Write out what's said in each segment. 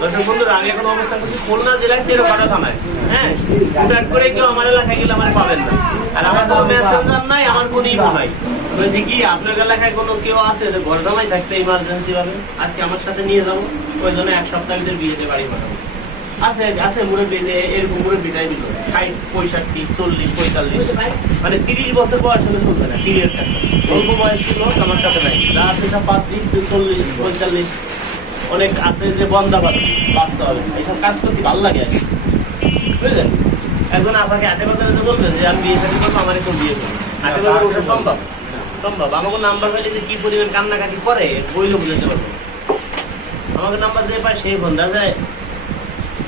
দর্শক বন্ধুরা, আমি এখন অবস্থান করছি খুলনা জেলার টেরোপাড়া থানায়। হ্যাঁ, হুটহাট করে কেউ আমার এলাকায় গেলে আমার পাবেন না। আর আমার কোনো মেসেঞ্জার নাই, আমার কোনো ইমো নাই। বলছি কি আপনার এলাকায় কোনো কেউ আছে যে ঘর জামাই থাকতে ইমার্জেন্সি ভাবে আজকে আমার সাথে নিয়ে যাবো, ওই জন্য এক সপ্তাহের ভিতরে বিয়েতে বাড়ি পাঠাবো। আছে আছে মুরব্বী, এরকম মুরব্বীটাই দিল 60, 65, 40, 45, মানে 30 বছর বয়স হলে চলবে না। ক্লিয়ার কাট অল্প বয়স ছিল আমার কাছে নাই, যা আছে সব 35, 40, 45। অনেক আছে যে বন্দাবাদ বাচ্চা হবে, এইসব কাজ করতে ভালো লাগে আর কি, বুঝলেন। একজন আপনাকে হাটে বাজারে যে বলবেন যে আমি বিয়ে শাদী করবো, আমার একটু বিয়ে করবো, হাটে বাজারে ওটা সম্ভব সম্ভব। আমাকে নাম্বার পাইলে যে কি পরিমাণ কান্নাকাটি করে বইলে বুঝাতে পারবো। আমাকে নাম্বার যে পায় সেই ফোন দেখা যায়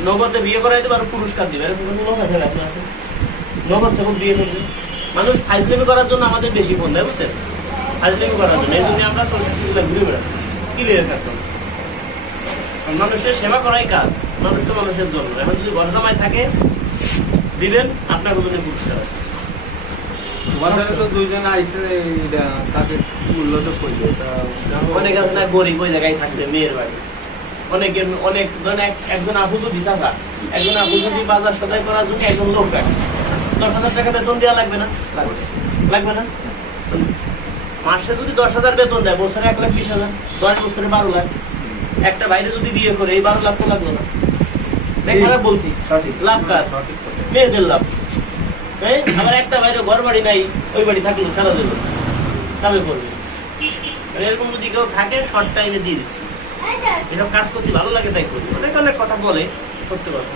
নগদে বিয়ে করাইতে পারো, পুরস্কার দিবে। লোক আছে নগদ যখন বিয়ে করবে মানুষ ফাইজলামি করার জন্য আমাদের বেশি ফোন দেয়, বুঝছেন, ফাইজলামি করার জন্য। এই জন্য আমরা ঘুরে বেড়াচ্ছি ক্লিয়ার কাটতাম। মানুষের সেবা করাই কাজ, মানুষ তো মানুষের জন্য। এখন যদি ঘর জামাই থাকে দিবেন, আপনার কোনো পুরস্কার আছে। অনেক আছে না গরিব, ওই জায়গায় থাকছে মেয়ের বাড়ি। অনেকের অনেক ধরেন একজন আপু যদি চাচা, একজন আপু যদি বাজার সদাই করার জন্য একজন লোক রাখে, 10,000 টাকা বেতন দেওয়া লাগবে না? লাগবে না? মাসে যদি 10,000 বেতন দেয়, বছরে 1,20,000, 10 বছরে 12 লাখ। একটা বাইরে যদি বিয়ে করে এই 12 লাখ তো লাগলো না? খারাপ বলছি, লাভ কার? মেয়েদের লাভ। হ্যাঁ, আবার একটা বাইরে ঘর বাড়ি নাই, ওই বাড়ি থাকলো সারা দিল তবে করবে। এরকম যদি কেউ থাকে শর্ট টাইমে দিয়ে দিচ্ছি। এসব কাজ করতে ভালো লাগে তাই করি। অনেক অনেক কথা বলে, সত্য কথা।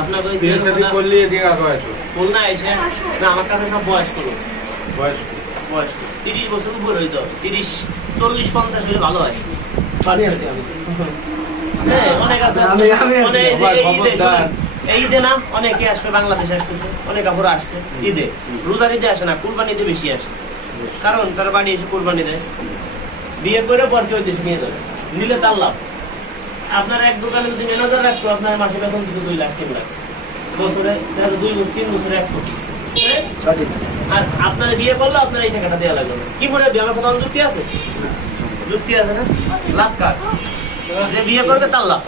আপনাকে খুলনা এসে না, আমার কাছে সব বয়স্ক লোক, বয়স্ক 30 বছর উপর হইতে হবে, 30, 40, 50 হলে ভালো হয়। অনেক আছে এই ঈদে না, অনেকে আসবে, বাংলাদেশে আসতেছে, অনেক আপুরা আসছে ঈদে। রোজার ঈদে আসে না, কুরবানিতে বেশি আসে, কারণ তারা বাড়ি এসে কুরবানি দেয়। বিয়ে করে পর কেউ দেশে নিয়ে যাবে, নিলে তার লাভ। আপনার এক দোকানে যদি ম্যানেজার রাখতো, আপনার মাসে বেতন দিত 2 লাখ, 3 লাখ, বছরে 2-3 বছরে 1 কোটি। আর আপনার বিয়ে করলে আপনার এই টাকাটা দেওয়া লাগবে না। কি করে আমার কথা যুক্তি আছে? যুক্তি আছে না? লাভ কার? যে বিয়ে করবে তার লাভ,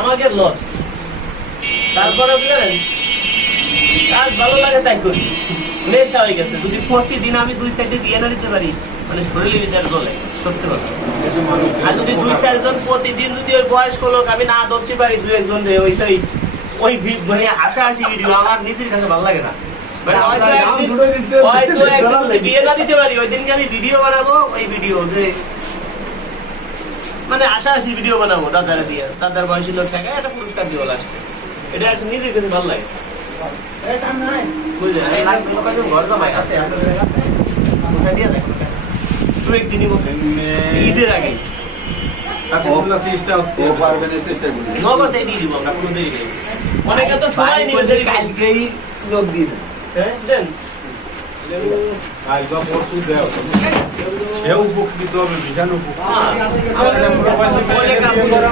আমাকে লস। তারপরে বুঝলেন, কাজ ভালো লাগে তাই করি, নেশা হয়ে গেছে। যদি প্রতিদিন আমি 2 সাইডে বিয়ে না দিতে পারি, মানে শরীরে ভিতরে গলে, সত্যি কথা। আর যদি 2-4 জন প্রতিদিন যদি ওই বয়স্ক লোক আমি না ধরতে পারি, 2-1 জন ওই মানে হাসাহাসি ভিডিও আমার নিজের কাছে ভালো লাগে না। মানে হয়তো একদিন যদি বিয়ে না দিতে পারি, ওই দিনকে আমি ভিডিও বানাবো, ওই ভিডিও যে মানে হাসাহাসি ভিডিও বানাবো দাদারা দিয়ে, দাদার বয়সী লোক থাকে, একটা পুরস্কার দিয়ে আসছে। এটা একটা নিজের কাছে ভালো লাগে, বুঝলেন। ঘর জামাই আছে আপনাদের কাছে, কোথায় দিয়ে দেয় 2-1 দিনই মধ্যে ঈদের আগে নগদে দিয়ে দিব আমরা, কোনো দেরি নেই। অনেকে তো সবাই নিবে, দেরি কালকেই লোক দিয়ে দেন। হ্যাঁ দেন, উপকৃত হবে, বিশাল উপকৃত।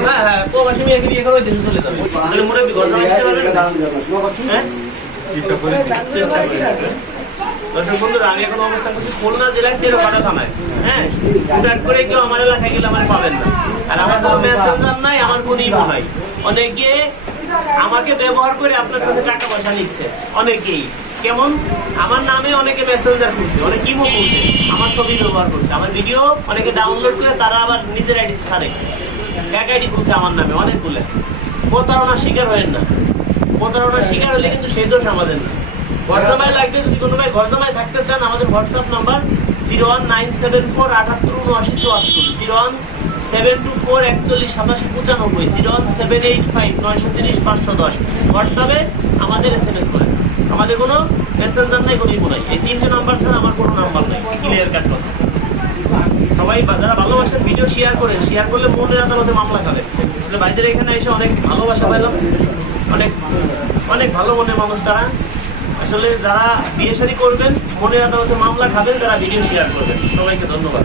হ্যাঁ, প্রবাসী মেয়েকে বিয়ে করে দেশে চলে যাবে, মুরব্বী ঘর জামাই আসতে পারবে না। হ্যাঁ, চেষ্টা করি। দর্শক বন্ধুরা, আমি এখন অবস্থান করছি খুলনা জেলার টেরোপাড়া থানায়। হ্যাঁ, হুটহাট করে কেউ আমার এলাকায় গেলে আমার পাবেন না। আর আমার কোনো মেসেঞ্জার নাই, আমার কোনো ইমো নাই। অনেকে আমাকে ব্যবহার করে আপনার কাছে টাকা পয়সা নিচ্ছে। অনেকেই কেমন, আমার নামে অনেকে মেসেঞ্জার করছে, অনেক ইমো করছে, আমার ছবি ব্যবহার করছে, আমার ভিডিও অনেকে ডাউনলোড করে তারা আবার নিজের আইডি ছাড়ে, এক আইডি করছে আমার নামে অনেকগুলো। প্রতারণার শিকার হয়েন না। প্রতারণার শিকার হলে কিন্তু সেই দোষ আমাদের না। ঘর জামাই লাগবে, যদি কোনো ভাই ঘর জামাই থাকতে চান, আমাদের হোয়াটসঅ্যাপ নাম্বার 01974 88 84 74, 01724 41 87 95, 01785 930 510। হোয়াটসঅ্যাপে আমাদের SMS করেন। আমাদের কোনো মেসেঞ্জার নাই, কোনো ইমো নাই। এই 3টে নাম্বার ছাড়া আমার কোনো নাম্বার নাই। ক্লিয়ার কাট কথা। সবাই যারা ভালোবাসেন ভিডিও শেয়ার করেন, শেয়ার করলে মনের আদালতে মামলা খাবে। ভাইদের এখানে এসে অনেক ভালোবাসা পাইলাম, অনেক অনেক ভালো মনের মানুষ তারা। আসলে যারা বিয়ে শাদী করবেন, মনের আদালতে মামলা খাবেন, যারা ভিডিও শেয়ার করবেন। সবাইকে ধন্যবাদ।